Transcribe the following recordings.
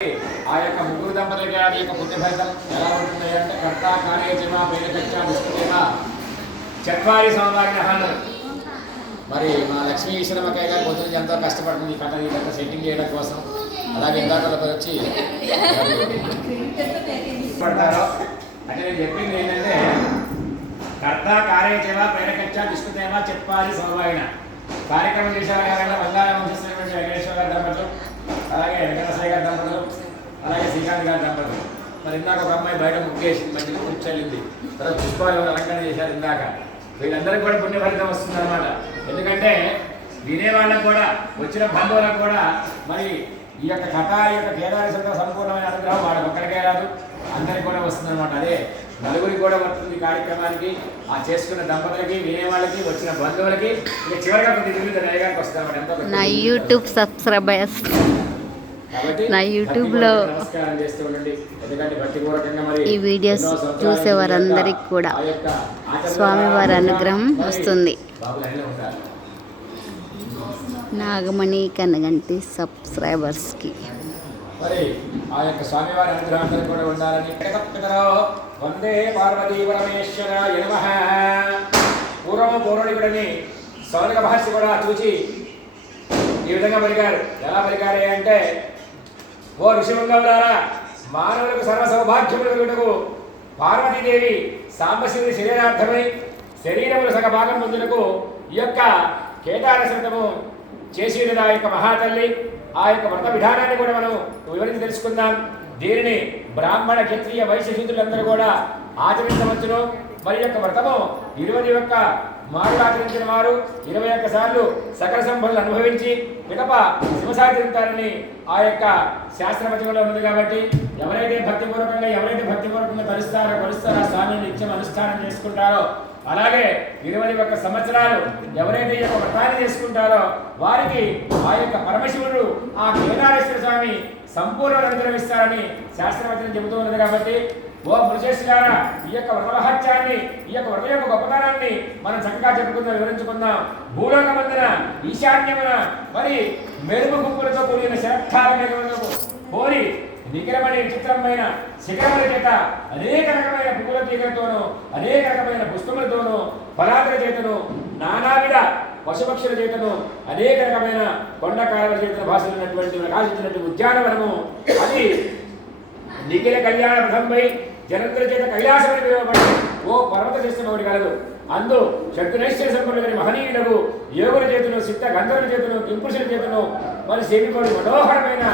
ఆ యొక్క ముగ్గురు దంపతులకి ఆ యొక్క పుణ్యఫలితం ఎలా ఉంటుంది అంటే కర్త కార్యచమ పేరకచ్చ విష్ణుదేవ చత్వారి సంవారిన అన్నారు. మరి మా లక్ష్మీ ఈశ్వరమ్మకయ్య గారు పొద్దున ఎంతో కష్టపడుతుంది ఈ కథ ఇదంతా సెట్టింగ్ చేయడం కోసం. అలాగే ఇందాక వచ్చి పడతారో అంటే నేను చెప్పింది ఏంటంటే కర్త కార్యచమ పేరకచ్చ విష్ణుదేవ చత్వారి సంవారిన కార్యక్రమం చేసేవారు ఎవరైనా బంగాళ వంశస్థులైనటువంటి వెంకటేశ్వర గారి దంపతులు, అలాగే వెంకటేశ్వర గారి దంపతులు, అలాగే శ్రీకాంత్ గారి దంపతులు. మరి ఇందాక ఒక అమ్మాయి బయట ముగ్గేసి మంచి కూర్చెళ్ళింది, తర్వాత పుష్పాలు అలంకరణ చేశారు ఇందాక. వీళ్ళందరికీ కూడా పుణ్య ఫలితం వస్తుంది అనమాట. ఎందుకంటే వినేవాళ్ళకు కూడా వచ్చిన బంధువులకు కూడా మరి ఈ యొక్క కథ ఈ యొక్క కేదారేశ్వర సంపూర్ణమైన అనుగ్రహం వాళ్ళ ఒక్కరికే రాదు, అందరికి కూడా వస్తుంది అనమాట. అదే నలుగురికి కూడా వస్తుంది కార్యక్రమానికి. ఆ చేసుకున్న దంపతులకి వినేవాళ్ళకి వచ్చిన బంధువులకి ఇక చివరిగా కొద్ది తిరిగి నయగానికి వస్తుంది అనమాట. ఎంతో నా యూట్యూబ్ సబ్స్క్రైబర్స్ నా యూట్యూబ్లో నమస్కారం చేస్తూ ఉండండి. ఎందుకంటే భక్తిపూర్వకంగా మరి ఈ వీడియోస్ చూసేవారందరికీ కూడా స్వామివారి అనుగ్రహం వస్తుంది. నాగమణి కనగంటి సబ్స్క్రైబర్స్కి మరి ఆ యొక్క స్వామివారి అనుగ్రహం కూడా ఉండాలని వందే పార్వతీ పరమేశ్వరాయ నమః. పూర్వపురుషుడిని సౌనక మహర్షి కూడా చూచి ఈ విధంగా పలికారు. ఎలా పలికారే అంటే, ఓ ఋషిమంగళారా, మానవులకు సర్వ సౌభాగ్యములు కలుగుటకు పార్వతీదేవి సాంబశివుని శరీరార్థమై శరీరములు సగ భాగం పొందుటకు ఈ యొక్క కేదారేశ్వరము చేసేది ఆ యొక్క మహాతల్లి. ఆ యొక్క వ్రత విధానాన్ని కూడా మనం వివరించి తెలుసుకుందాం. దీనిని బ్రాహ్మణ క్షత్రియ వైశ్య శూద్రులందరూ కూడా ఆచరించవచ్చును. మరి యొక్క వ్రతము 21 మార్లు ఆచరించిన వారు 21 సార్లు సకల సంపదలు అనుభవించి పిదప శివసాచరిస్తారని ఆ యొక్క శాస్త్రవచనంలో ఉంది. కాబట్టి ఎవరైతే భక్తిపూర్వకంగా కొలుస్తారో స్వామిని నిత్యం అనుష్ఠానం చేసుకుంటారో, అలాగే 21 సంవత్సరాలు ఎవరైతే ఈ యొక్క వ్రతాన్ని చేసుకుంటారో వారికి ఆ యొక్క పరమశివుడు ఆ కేదారేశ్వర స్వామి సంపూర్ణ అనుగ్రహిస్తారని శాస్త్రవచనం చెబుతూ ఉన్నది. కాబట్టి ఓ మృషేశ్వరారా, ఈ యొక్క వ్రతమహత్యాన్ని ఈ యొక్క వ్రత యొక్క గొప్పతనాన్ని మనం చక్కగా చెప్పుకుందాం, వివరించుకుందాం. భూలోకమందున ఈశాన్యమున మరి మెరుపు గుంపులతో కూడిన శరత్కాల మేఘములకు కోరి నిఖరమైన చిత్రమైన శిఖరముల చేత అనేక రకమైన పువ్వుల తీగలతోనూ అనేక రకమైన పుష్పములతోనూ ఫలాదుల చేతను నానావిధ పశుపక్షుల చేతను అనేక రకమైన కొండ కాలువల చేతను భాషలున్నటువంటి ప్రకాశించినటువంటి ఉద్యానవనము అది నిఖిల కళ్యాణ రథంపై జనంతుల చేత కైలాసమని పిలువబడి ఓ పర్వత శిష్టమౌడి కలదు. అందు శక్తినైశ్వర్య సంపన్నులని మహనీయులకు యోగుల చేతును సిద్ధ గంధర్వుల చేతును కింపురుషుల చేతును మరి సేవికోడి మనోహరమైన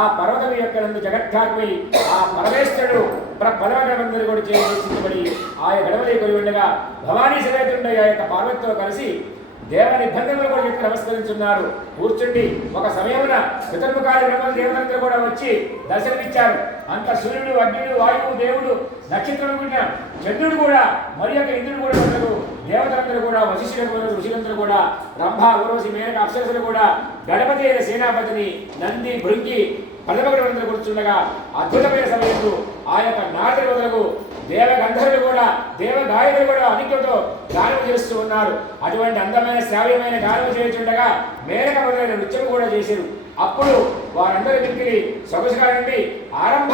ఆ పర్వతం యొక్క నందు జగత్కాకువై ఆ పరమేశ్వరుడు పదవగమందరూ కూడా చేయించబడి ఆ గడవలే కొని ఉండగా భవానీ సమేతుండే ఆ యొక్క పార్వతితో కలిసి దేవ నిబంధనలు కూడా చెప్పి నమస్కరించున్నారు. కూర్చుండి ఒక సమయమున పితర్ముఖాది బ్రహ్మ దేవతలందరూ కూడా వచ్చి దర్శనమిచ్చారు. అంత సూర్యుడు, అగ్నుడు, వాయువు, దేవుడు, నక్షత్రుడు కూడా, చంద్రుడు కూడా, మరి యొక్క ఇంద్రుడు కూడా ఉండరు. దేవతలందరూ కూడా, వశిష్ఠులు, ఋషులందరూ కూడా, రంభ, ఊర్వశి, మేనక, అప్సరసులు కూడా గణపతి అయిన సేనాపతిని నంది, భృంగి, పదమగడందరూ కూర్చుండగా అద్భుతమైన సమయంలో ఆ యొక్క నారదుల మొదలకు దేవ గంధర్వులు కూడా దేవ గాయకులు కూడా అనిత్యంతో గానం చేస్తూ ఉన్నారు. అటువంటి అందమైన శ్రావ్యమైన గానం చేస్తుండగా మేనక మొదలైన నృత్యం కూడా చేశారు. అప్పుడు వారందరూ మిక్కిలి సొగసుగా నుండి ఆరంభ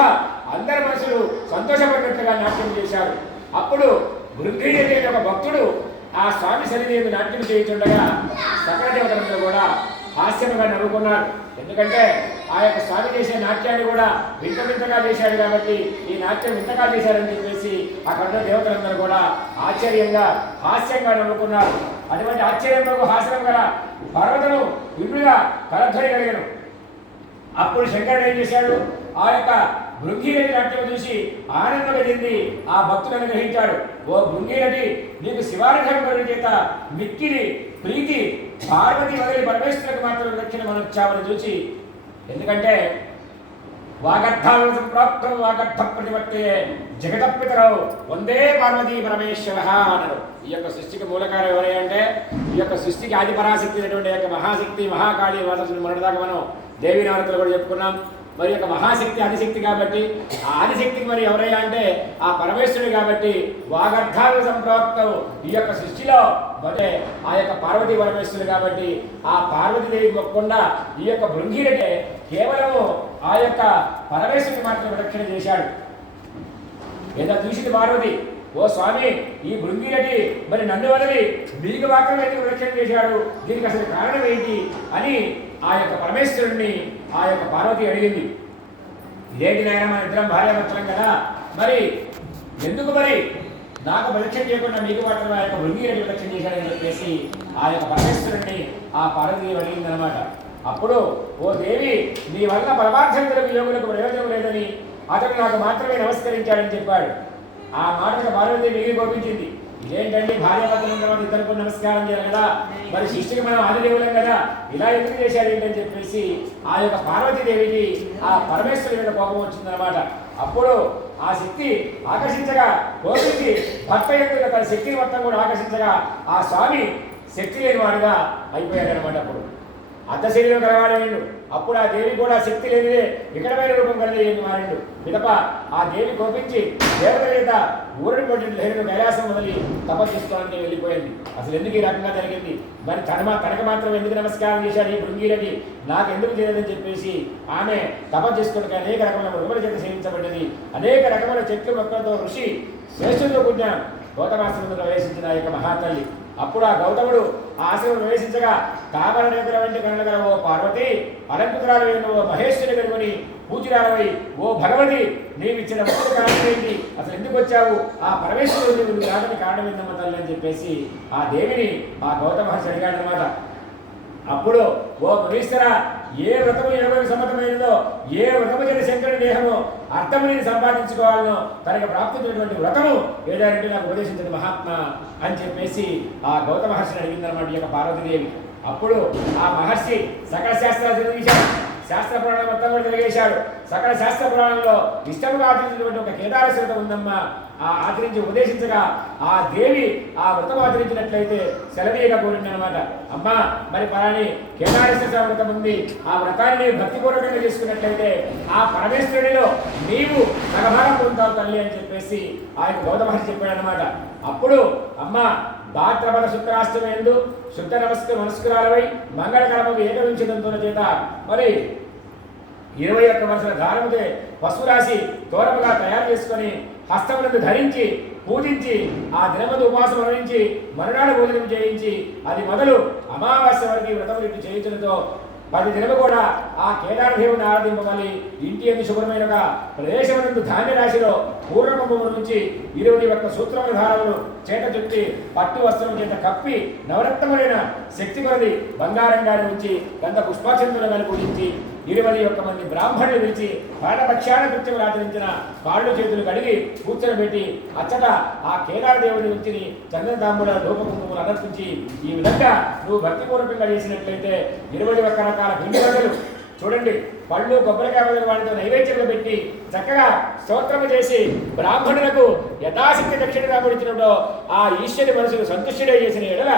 అందరి మనసులు సంతోషపడినట్లుగా నాట్యం చేశారు. అప్పుడు భృంగి అనే ఒక భక్తుడు ఆ స్వామి సన్నిధిని నాట్యం చేస్తుండగా సకల దేవతలందరూ కూడా హాస్యముగా నవ్వుకున్నారు. ఎందుకంటే ఆ యొక్క స్వామి చేసే నాట్యాన్ని కూడా వింతగా చేశాడు కాబట్టి ఈ నాట్యం వింతగా చేశారని చెప్పేసి అక్కడ దేవతలందరూ కూడా ఆశ్చర్యంగా హాస్యంగా నవ్వుకున్నారు. అటువంటి ఆశ్చర్యంలో హాస్యం గల పర్వతము విపులుగా కలధ్వని కలిగను. అప్పుడు శంకరుడు ఏం చేశాడు, ఆ యొక్క భృంగినటి నాట్యం చూసి ఆనందంగా చెంది ఆ భక్తులను గ్రహించాడు. ఓ భృంగినటి, నీకు శివానుగ్రహం చేత మిక్కిలి ప్రీతి పార్వతి వదిలి పరమేశ్వరులకు మాత్రం దక్షిణ మనొచ్చామని చూసి, ఎందుకంటే వాగర్థాలను సంప్రాప్తం వాగర్థ ప్రతిపత్తే జగతపితరవు వందే పార్వతీ పరమేశ్వర అన్నాడు. ఈ యొక్క సృష్టికి మూలకారం ఎవరంటే ఈ యొక్క సృష్టికి ఆది పరాశక్తి అయినటువంటి యొక్క మహాశక్తి మహాకాళి వాసన మొన్నటిదాకా మనం దేవీ నవరాత్రులు కూడా చెప్పుకున్నాం. మరి యొక్క మహాశక్తి ఆదిశక్తి కాబట్టి ఆ ఆదిశక్తికి మరి ఎవరయ్యా అంటే ఆ పరమేశ్వరుడు కాబట్టి వాగర్థాలు సంప్రాప్తం ఈ యొక్క సృష్టిలో అంటే ఆ యొక్క పార్వతీ పరమేశ్వరుడు కాబట్టి ఆ పార్వతీదేవి మొక్కకుండా ఈ యొక్క భృంగిరటే కేవలము ఆ యొక్క పరమేశ్వరుని మాత్రం ప్రదక్షిణ చేశాడు. ఏదో చూసింది పార్వతి, ఓ స్వామి ఈ భృంగిరెడ్డి మరి నన్ను వదిలి మీకు మాత్రం ఎందుకు ప్రదక్షిణ చేశాడు, దీనికి అసలు కారణం ఏంటి అని ఆ యొక్క పరమేశ్వరుణ్ణి ఆ యొక్క పార్వతి అడిగింది. ఇదేంటి నాయన, మన ఇద్దరం భార్యాభర్తలం కదా, మరి ఎందుకు మరి నాకు ప్రదక్షిణ చేయకుండా మీకు మాత్రం ఆ యొక్క భృంగిరెడ్డి ప్రదక్షిణ చేశాడని చెప్పేసి ఆ యొక్క పరమేశ్వరుణ్ణి ఆ పార్వతి అడిగిందనమాట. అప్పుడు ఓ దేవి, నీ వల్ల పరమార్థంతులకు యోగులకు ప్రయోజనం లేదని అతను నాకు మాత్రమే నమస్కరించాడని చెప్పాడు. ఆ మాటకు పార్వతి మిగిలి కోపించింది. ఇదేంటండి భార్యాభర్తలు తర్వాత ఇద్దరికి నమస్కారం చేయాలి కదా, మరి సృష్టికి మనం ఆదిదేవులం కదా, ఇలా ఎందుకు చేశాడు ఏంటని చెప్పేసి ఆ యొక్క పార్వతీదేవికి ఆ పరమేశ్వరుడి మీద కోపం వచ్చిందనమాట. అప్పుడు ఆ శక్తి ఆకర్షించగా కోపించి భర్త యొక్క తన శక్తిని మొత్తం కూడా ఆకర్షించగా ఆ స్వామి శక్తి లేని వాడుగా అయిపోయాడనమాట. అప్పుడు అర్ధ శరీరం కలవాడేండు. అప్పుడు ఆ దేవి కూడా శక్తి లేనిదే వికటమైన రూపం కలిగి మారిండు. పిదప ఆ దేవి కోపించి దేవత చేత ఊరిని కొట్టిన లేని కైలాసం వదిలి తపస్సుకోవడానికి వెళ్ళిపోయింది. అసలు ఎందుకు ఈ రకంగా జరిగింది, మరి తనకు మాత్రం ఎందుకు నమస్కారం చేశాడు ఈ భృంగిరెడ్డి, నాకు ఎందుకు చేయలేదని చెప్పేసి ఆమె తపస్సు చేసుకోవడానికి అనేక రకమైన మృగముల చేత సేవించబడ్డది. అనేక రకమైన చెట్లు మొక్కలతో ఋషి శ్రేష్ఠులతో కూడిన గౌతమాశ్రమంలో ప్రవేశించిన ఆ యొక్క మహాతల్లి. అప్పుడు ఆ గౌతముడు ఆ ఆశ్రమం ప్రవేశించగా తామర నేతల వంటి కనుల గల ఓ పార్వతి, అలంకృతురాలు అయిన ఓ మహేశ్వరి కనుగొని పూజరాలవై, ఓ భగవతి నీవిచ్చిన ముఖ్య కారణం ఏంటి, అసలు ఎందుకు వచ్చావు, ఆ పరమేశ్వరుడు నువ్వు రావడానికి కారణం ఏందమ్మ తల్లి అని చెప్పేసి ఆ దేవిని ఆ గౌతమ మహర్షి అడిగాడనమాట. అప్పుడు ఓ మునీశ్వర, ఏ వ్రతము యోగం సమ్మతమైనదో, ఏ వ్రతము చేత శంకరుడి దేహము అర్థముని సంపాదించుకోవాలనో తనకు ప్రాప్తించినటువంటి వ్రతము ఏదంటే నాకు ఉపదేశించిన మహాత్మా అని చెప్పేసి ఆ గౌతమ మహర్షిని అడిగిందన్నమాట ఈ యొక్క పార్వతీదేవి. అప్పుడు ఆ మహర్షి సకల శాస్త్రాలు చదివించాడు, శాస్త్ర పురాణం మొత్తం కూడా తెలియజేశాడు. సకల శాస్త్ర పురాణంలో ఇష్టముగా ఆచరించినటువంటి ఒక కేదారేశ్వర వ్రతం ఉందమ్మా, ఆ ఆచరించి ఉపదేశించగా ఆ దేవి ఆ వ్రతం ఆచరించినట్లయితే సెలవీయగా కోరిందనమాట. అమ్మా మరి పరాని కేదారేశ్వర వ్రతం ఉంది, ఆ వ్రతాన్ని భక్తిపూర్వకంగా చేసుకున్నట్లయితే ఆ పరమేశ్వరుడిలో నీవు సగభాగం పొందుతావు తల్లి అని చెప్పేసి ఆ యొక్క గౌతమ మహర్షి చెప్పాడనమాట. అప్పుడు అమ్మ భాద్రపద శుక్రాష్టమి యందు శుద్ధ నమస్కారాలపై మంగళకరమకు ఏకవింశతంతుల చేత మరి 21 వరుసల దారముతే పసుపు రాసి తోరముగా తయారు చేసుకొని హస్తములను ధరించి పూజించి ఆ దినమందు ఉపవాసం వహించి మరునాడు భోజనం చేయించి అది మొదలు అమావాస్య వరకు ఈ వ్రతములు ఇటు చేయించడంతో 10 దినము కూడా ఆ కేదారదేవుని ఆరాధింపమని ఇంటి ఎందు శుభ్రమైనగా ప్రదేశమునందు ధాన్య రాశిలో పూర్వకుంభము నుంచి 21 సూత్రముల ధారములు చేత చుట్టి పట్టు వస్త్రము చేత కప్పి నవరత్నములైన శక్తి కొలది బంగారంగాన్ని ఉంచి గంధ పుష్పాచంద్రులను పూజించి 21 మంది బ్రాహ్మణులు పిలిచి పాఠపక్షాన కృత్యములు ఆచరించిన కాళ్ళు చేతులు కడిగి కూర్చొని అచ్చట ఆ కేదారదేవుని ఉంచిని చంద్రదాంబుల రూపకుంకుమలు అనర్పించి ఈ విధంగా నువ్వు భక్తిపూర్వకంగా చేసినట్లయితే 21 రకాల పిండి వంటలు చూడండి, పళ్ళు కొబ్బరికాయ మొదలు వాటితో నైవేద్యంగా పెట్టి చక్కగా స్తోత్రము చేసి బ్రాహ్మణులకు యథాశక్తి దక్షిణ రాబడిచ్చినప్పుడు ఆ ఈశ్వరి మనసును సంతుష్టుడే చేసిన ఎడల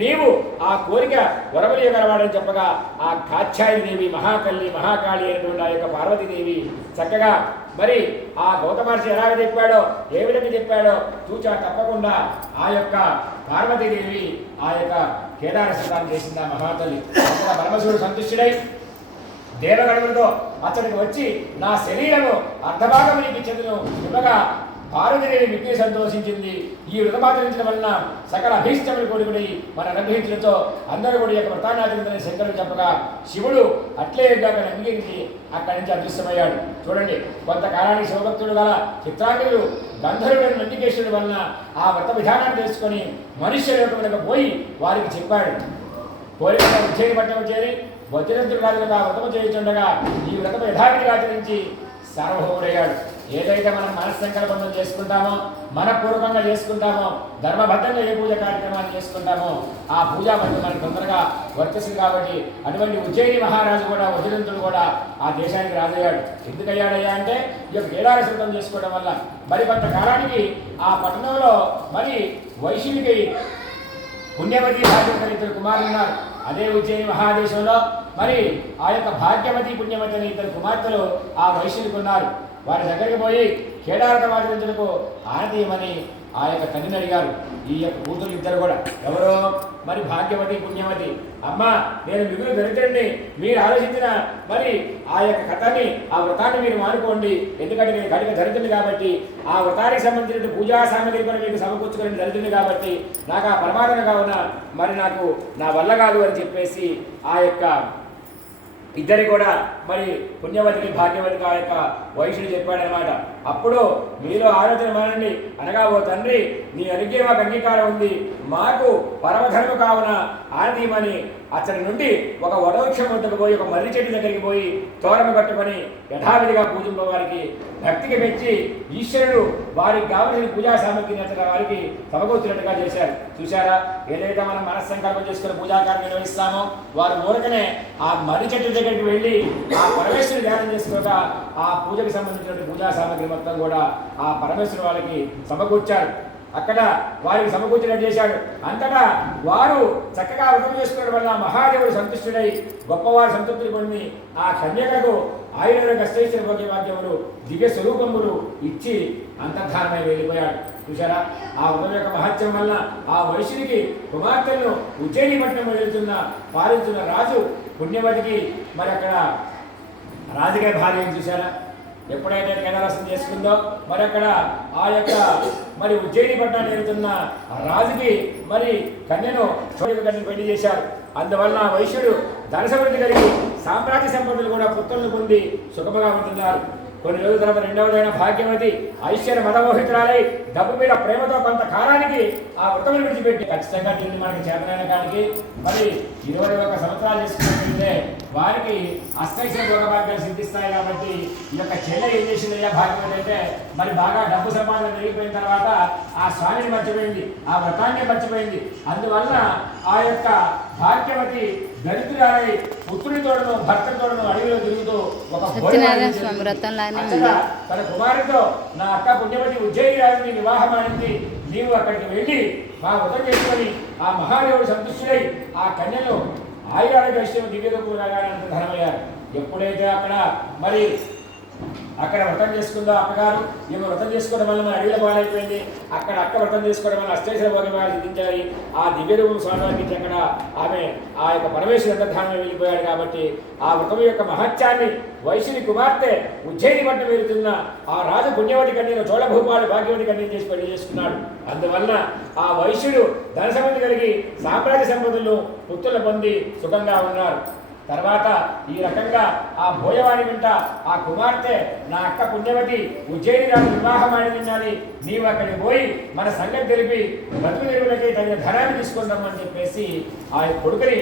నీవు ఆ కోరిక వరమలియగలవాడని చెప్పగా ఆ కాత్యాయనిదేవి మహాకల్లి మహాకాళి అయినటువంటి ఆ యొక్క పార్వతీదేవి చక్కగా మరి ఆ గౌతమ మహర్షి ఎలాగ చెప్పాడో ఏ విధంగా చెప్పాడో చూచా తప్పకుండా ఆ యొక్క పార్వతీదేవి ఆ యొక్క కేదార స్నానం చేసింది ఆ మహాతల్లి. పరమశివుడు సంతుష్టుడై దేవగణములతో అతడికి వచ్చి నా శరీరము అర్ధభాగం నీకు చెందును ఇవ్వగా పార్వతీదేవి మిక్కి సంతోషించింది. ఈ వ్రతమాచరించడం వలన సకల అభీష్టములు కూడుకుని మన అనుగ్రహించడంతో అందరూ కూడా యొక్క వ్రతాన్ని ఆచరించని శంకరుడు చెప్పగా శివుడు అట్లే అంగీకరించి అక్కడి నుంచి అదృశ్యమయ్యాడు. చూడండి, కొంతకాలానికి శివభక్తుడు గల చిత్రాంగులు గంధర్వుడైన నందికేశ్వరుడి వలన ఆ వ్రత విధానాన్ని తెలుసుకొని మనుష్య లోకములకు పోయి వారికి చెప్పాడు. కోరిక ఉజ్జయిని పట్టణం చేరి వజ్రస్తుడు రాజుగా వ్రతము చేయుచుండగా ఈ వ్రతము యథావిధిగా ఆచరించి సార్వభౌముడయ్యాడు. ఏదైతే మనం మనస్సంకల్పంలో చేసుకుంటామో, మనపూర్వకంగా చేసుకుంటామో, ధర్మబద్ధంగా ఏ పూజ కార్యక్రమాన్ని చేసుకుంటామో ఆ పూజా ఫలితం మనకు తొందరగా వర్తిస్తుంది. కాబట్టి అటువంటి ఉజ్జయిని మహారాజు కూడా వజ్రదంతుడు కూడా ఆ దేశానికి రాజయ్యాడు. ఎందుకయ్యాడయ్యా అంటే ఈ యొక్క కేదార వ్రతం చేసుకోవడం వల్ల. మరి కొంతకాలానికి ఆ పట్టణంలో మరి వైశిలికి పుణ్యవతి భాగ్యవతి ఇద్దరు కుమారులు ఉన్నారు. అదే ఉజ్జయిని మహాదేశంలో మరి ఆ యొక్క భాగ్యవతి పుణ్యవతి అనే ఇద్దరు కుమార్తెలు ఆ వైశ్యులకు ఉన్నారు. వారి దగ్గరికి పోయి కేదారత ఆచరించడానికి ఆనతీయమని ఆ యొక్క తల్లిని అడిగారు. ఈ యొక్క కూతురు ఇద్దరు కూడా ఎవరో మరి భాగ్యవతి పుణ్యవతి. అమ్మ నేను మిగులు దరిద్రుడిని, మీరు ఆలోచించిన మరి ఆ యొక్క కథని ఆ వ్రతాన్ని మీరు మానుకోండి. ఎందుకంటే నేను కడిగ దరిద్రుని కాబట్టి ఆ వ్రతానికి సంబంధించిన పూజా సామగ్రి కూడా మీకు సమకూర్చుకుని దరిద్రుని కాబట్టి నాకు ఆ పరమాత్మ కావున మరి నాకు నా వల్ల కాదు అని చెప్పేసి ఆ యొక్క ఇద్దరి కూడా మరి పుణ్యవతికి భాగ్యవతికి ఆ యొక్క వైశ్యుడు చెప్పాడనమాట. అప్పుడు మీలో ఆలోచన మానండి, అనగా ఓ తండ్రి నీ అనుగ్రహం మాకు అంగీకారం ఉంది, మాకు పరమధర్మ కావున ఆనదీమని అతడి నుండి ఒక వడవృక్షం వద్దకు పోయి ఒక మర్రి చెట్టు దగ్గరికి పోయి తోరమ కట్టుకొని యథావిధిగా పూజింపవారికి భక్తికి మెచ్చి ఈశ్వరుడు వారికి కావలసిన పూజా సామగ్రిని అతను వారికి సమకూర్చినట్టుగా చేశారు. చూశారా, ఏదైతే మనం మనస్సంకల్పం చేసుకుని పూజాకారం నిర్వహిస్తామో వారు మూలకనే ఆ మర్రి చెట్టు దగ్గరికి వెళ్ళి ఆ పరమేశ్వరుని ధ్యానం చేసుకోక ఆ పూజకి సంబంధించిన పూజా సామగ్రి మొత్తం కూడా ఆ పరమేశ్వరు వాళ్ళకి సమకూర్చారు. అక్కడ వారికి సమకూర్చినట్టు చేశాడు. అంతటా వారు చక్కగా వ్రతం చేసుకోవడం వల్ల మహాదేవుడు సంతుష్టుడై గొప్పవారు సంతృప్తి పొంది ఆ కన్యకకు ఆయుర్వేద అష్టైశ్వర భోగ్యవాక్యములు దివ్య స్వరూపములు ఇచ్చి అంతర్ధానమై వెళ్ళిపోయాడు. చూశారా, ఆ వ్రతం యొక్క మహత్యం వల్ల ఆ వైశ్యునికి కుమార్తెలను ఉజ్జయిని పట్టణం వెళుతున్న పాలించున్న రాజు పుణ్యవతికి మరి అక్కడ రాజుగారి భార్యను చూశారా, ఎప్పుడైతే కేదారసం చేసుకుందో మరి అక్కడ ఆ యొక్క మరి ఉజ్జయిని పట్టణాన్ని వెళ్తున్న రాజుకి మరి కన్యను పెళ్లి చేశారు. అందువలన వైశ్యుడు ధనసమృద్ధి కలిగి సామ్రాజ్య సంపదలు కూడా పుత్రులను పొంది సుఖముగా ఉంటున్నారు. కొన్ని రోజుల తర్వాత రెండవదైన భాగ్యవతి ఐశ్వర్య మదమోహితురాలై డబ్బు మీద ప్రేమతో కొంత కాలానికి ఆ వ్రతములు విడిచిపెట్టి ఖచ్చితంగా దీన్ని మనకి చేతనైన కాడికి మరి 21 సంవత్సరాలు చేసుకున్నట్లయితే వారికి అష్టైశ్వర్య భోగభాగ్యాలు సిద్ధిస్తాయి. కాబట్టి ఈ యొక్క చెల్లె ఏం చేసిందయ్యా భాగ్యవతి అంటే మరి బాగా డబ్బు సంపాదన పెరిగిపోయిన తర్వాత ఆ స్వామిని మర్చిపోయింది, ఆ వ్రతాన్ని మర్చిపోయింది. అందువల్ల ఆ యొక్క భాగ్యవతి దరిద్రురాలై పుత్రునితోడను భర్తతోడను అడవిలో తిరుగుతూ ఒక తన కుమారుడితో నా అక్క పుణ్యవతి ఉజ్జయిని రాజుని వివాహమాడింది, నీవు అక్కడికి వెళ్ళి మా వ్రతం చేసుకొని ఆ మహాదేవుడు సంతుష్టుడై ఆ కన్యను ఆయురానికి విషయం దివ్యదూపుగా ధనమయ్యారు. ఎప్పుడైతే అక్కడ మరి అక్కడ వ్రతం చేసుకుందో అక్కగారు ఈమె వ్రతం చేసుకోవడం వల్ల మన అడవిలో బాగాలైపోయింది. అక్కడ అక్క వ్రతం చేసుకోవడం వల్ల అష్టైశ్వర భోగభాగాలు సిద్ధించాలి. ఆ దివ్యరూపం స్వామివారికి అక్కడ ఆమె ఆ యొక్క పరమేశ్వర అంతర్ధానం వెళ్ళిపోయాడు. కాబట్టి ఆ వ్రతం యొక్క మహత్యాన్ని వైశ్యుని కుమార్తె ఉజ్జయిని పట్టణం వెళుతున్న ఆ రాజు పుణ్యవతి కన్యను చోళభూపాలు భాగ్యవతి కన్యను చేసి పెళ్లి చేసుకున్నాడు. అందువలన ఆ వైశ్యుడు ధన సమృద్ధి కలిగి సామ్రాజ్య సంపదలను పుత్రులు పొంది సుఖంగా ఉన్నారు. తర్వాత ఈ రకంగా ఆ భోయవాణి వెంట ఆ కుమార్తె నా అక్క పుణ్యవతి ఉజ్జయిని రాజు వివాహమాడినని నీవు అక్కడికి పోయి మన సంగతి తెలిపి బతుకు తెరువులకి తగిన ధనాన్ని తీసుకుందామని చెప్పేసి ఆ యొక్క కొడుకుని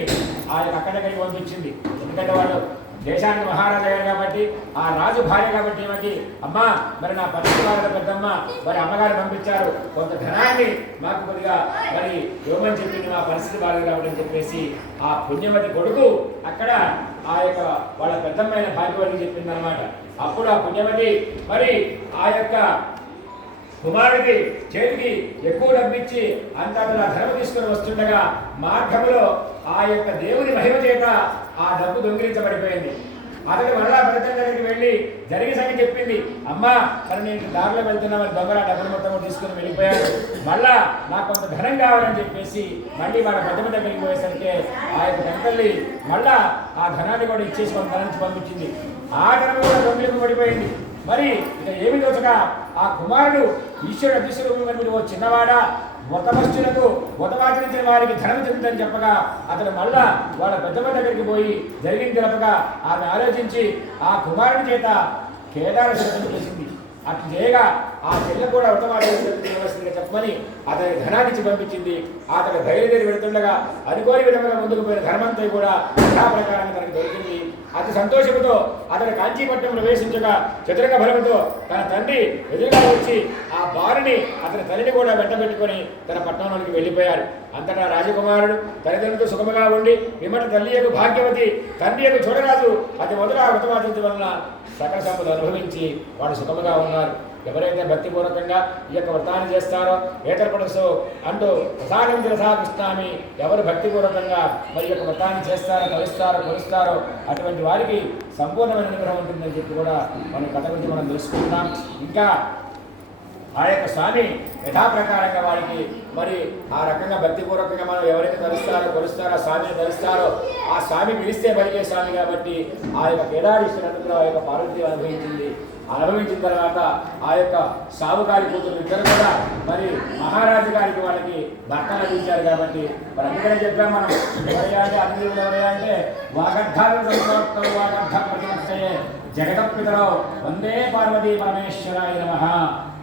ఆ యొక్క అక్కడికి పంపించింది. ఎందుకంటే వాళ్ళు దేశానికి మహారాజు అయ్యారు కాబట్టి ఆ రాజు భార్య కాబట్టి ఈమెకి అమ్మ మరి నా పరిస్థితి వాళ్ళ పెద్దమ్మ మరి అమ్మగారు పంపించారు, కొంత ధనాన్ని మాకు కొద్దిగా మరి ఇవ్వమని చెప్పింది, మా పరిస్థితి బాగాలేదు కాబట్టి అని చెప్పేసి ఆ పుణ్యవతి కొడుకు అక్కడ ఆ యొక్క వాళ్ళ పెద్దమ్మైన భాగ్యవతికి చెప్పింది అనమాట. అప్పుడు ఆ పుణ్యవతి మరి ఆ యొక్క కుమారుడికి చేతికి ఎక్కువ డబ్బిచ్చి అంత ధనం తీసుకుని వస్తుండగా మార్గములో ఆ యొక్క దేవుని మహిమ చేత ఆ డబ్బు దొంగిలించబడిపోయింది. అతడు మరలా భర్త దగ్గరికి వెళ్ళి జరిగిన సంగతి చెప్పింది. అమ్మా మరి నేను దారిలో వెళ్తున్నా మరి దొంగల డబ్బులు మొత్తం తీసుకుని వెళ్ళిపోయాడు, మళ్ళా నాకు కొంత ధనం కావాలని చెప్పేసి మళ్ళీ వాళ్ళ పెద్దమ్మ దగ్గరికి పోయేసరికి ఆ యొక్క పెద్దల్లి మళ్ళా ఆ ధనాన్ని కూడా ఇచ్చేసి కొంత ధనం పంపించింది. ఆ ధనం కూడా దొంగిలింపబడిపోయింది. మరి ఇక ఏమి తోచక ఆ కుమారుడు ఈశ్వరుడు అదృశ్యరూపంగా ఓ చిన్నవాడా వ్రతమస్తులకు వ్రతమాచరించిన వారికి ధనం చెందుతుందని చెప్పగా అతను మళ్ళా వాళ్ళ పెద్దమ్మ దగ్గరికి పోయి జరిగింది తెలపగా ఆమె ఆలోచించి ఆ కుమారుడి చేత కేదార శబ్దం చేసింది. అట్లా చేయగా ఆ చెల్లె కూడా వ్రతమాచరించవలసిందిగా చెప్పమని అతని ధనాన్నిచ్చి పంపించింది. అతను బయలుదేరి వెళుతుండగా అనుకోని విధంగా ముందుకు పోయిన ధర్మంతో కూడా యథాప్రకారంగా తనకు దొరికింది. అతి సంతోషంతో అతను కాంచీపట్నం ప్రవేశించగా చతురంగ బలముతో తన తండ్రి ఎదురుగా వచ్చి ఆ బారుని అతని తల్లిని కూడా వెంటబెట్టుకొని తన పట్టణంలోకి వెళ్ళిపోయారు. అంతటా రాజకుమారుడు తల్లిదండ్రులతో సుఖముగా ఉండి విమట తల్లి యొక్క భాగ్యవతి తండ్రి యొక్క చూడరాజు అతి మొదట వ్రతమాచరించడం వలన సకల సంపద అనుభవించి వాడు సుఖముగా ఉన్నారు. ఎవరైతే భక్తిపూర్వకంగా ఈ యొక్క వ్రతాన్ని చేస్తారో ఏతర్పడసో అంటూ ప్రసాదం తిరసాగిస్తామి ఎవరు భక్తిపూర్వకంగా మరి యొక్క వ్రతాన్ని చేస్తారో తలుస్తారో కొలుస్తారో అటువంటి వారికి సంపూర్ణమైన అనుగ్రహం ఉంటుందని చెప్పి కూడా మన కథ గురించి మనం తెలుసుకుంటున్నాం. ఇంకా ఆ యొక్క స్వామి యథాప్రకారంగా వాడికి మరి ఆ రకంగా భక్తిపూర్వకంగా మనం ఎవరైతే తలుస్తారో కొలుస్తారో ఆ స్వామిని తలుస్తారో ఆ స్వామి పిలిస్తే పలికే స్వామి కాబట్టి ఆ యొక్క కేదారేశ్వరుడు ఆ యొక్క పార్వతి అనుభవించిన తర్వాత ఆ యొక్క సావుగారి కూతురు ఇద్దరు కూడా మరి మహారాజు గారికి వాళ్ళకి భర్త లభించారు కాబట్టి మరి అందుకనే చెప్పాం మనం ఎవరయ్యా అంటే అతిథులు ఎవరయ్యా అంటే వాగర్థాలు జగదపితరో వందే పార్వతీ పరమేశ్వరాయ నమః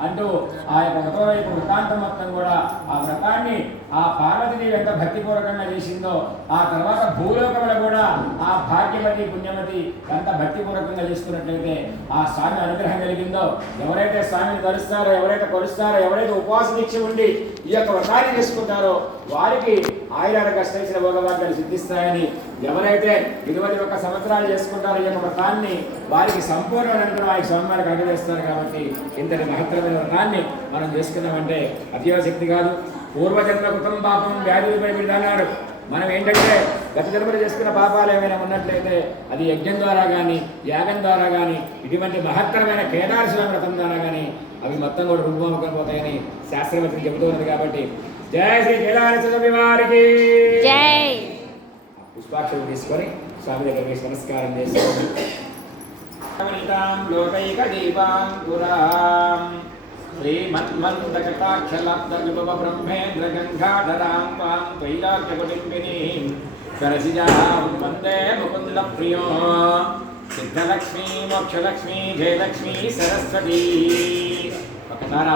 అంటూ ఆ యొక్క వ్రతం వృత్తాంతం మొత్తం కూడా ఆ వ్రతాన్ని ఆ పార్వతీదేవి ఎంత భక్తిపూర్వకంగా చేసిందో ఆ తర్వాత భూలోకంలో కూడా ఆ భాగ్యవతి పుణ్యవతి ఎంత భక్తిపూర్వకంగా చేసుకున్నట్లయితే ఆ స్వామి అనుగ్రహం కలిగిందో ఎవరైతే స్వామిని కలుస్తారో ఎవరైతే కొలుస్తారో ఎవరైతే ఉపవాస దీక్ష ఉండి ఈ యొక్క వ్రతాన్ని చేసుకుంటారో వారికి ఆయురారోగ్య కష్టించిన భోగభాగ్యాలు సిద్ధిస్తాయని ఎవరైతే 21 సంవత్సరాలు చేసుకుంటారో ఈ యొక్క వ్రతాన్ని వారికి సంపూర్ణమైన ఆ స్వామివారికి అనుగ్రహిస్తారు కాబట్టి ఇంతటి మహత్తరమైన వ్రతాన్ని మనం చేసుకున్నామంటే అత్యవశక్తి కాదు. పూర్వజన్మ కృతం పాపం వ్యాధులపై విధానాడు. మనం ఏంటంటే గత జన్మలు చేసుకున్న పాపాలు ఏమైనా ఉన్నట్లయితే అది యజ్ఞం ద్వారా కానీ యాగం ద్వారా కానీ ఇటువంటి మహత్తరమైన కేదారేశ్వర వ్రతం ద్వారా కానీ అవి మొత్తం కూడా రూపముఖం పోతాయని శాస్త్రవచనం చెబుతూ ఉన్నది కాబట్టి జయ శ్రీ కేదారేశ్వర వారికి జై. పుష్పాక్షరం తీసుకొని స్వామి దగ్గరికి నమస్కారం చేసుకోండి. లోకైక దీపాంకురాం శ్రీమన్మందకటాక్షలబ్ధవిభవ బ్రహ్మేంద్ర గంగాధరాం తాం కైలాసకుటుంబినీం సరసిజాం వందే ముకుంద ప్రియో సిద్ధలక్ష్మీ మోక్షలక్ష్మీ జయలక్ష్మీ సరస్వతీ. ఒకసారి